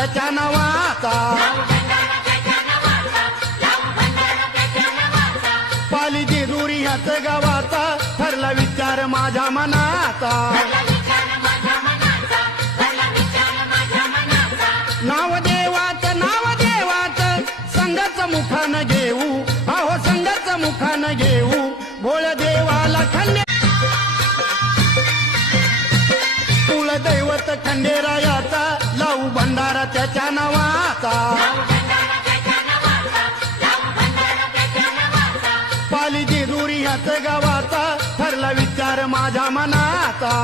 त्याच्या नावाचा, पाली जेजुरी ह्याच गावाचा, ठरला विचार माझ्या मनाचा. नाव देवाचं संघाचं मुखानं घेऊ, अहो संघाचं मुखानं घेऊ, भोळ देवाला खंडे कुलदैवत खंडेरायाचा, लावू भंडारा त्याच्या नावाचा. पाली जेजुरी ह्याच गावाचा, ठरला विचार माझ्या मनाचा.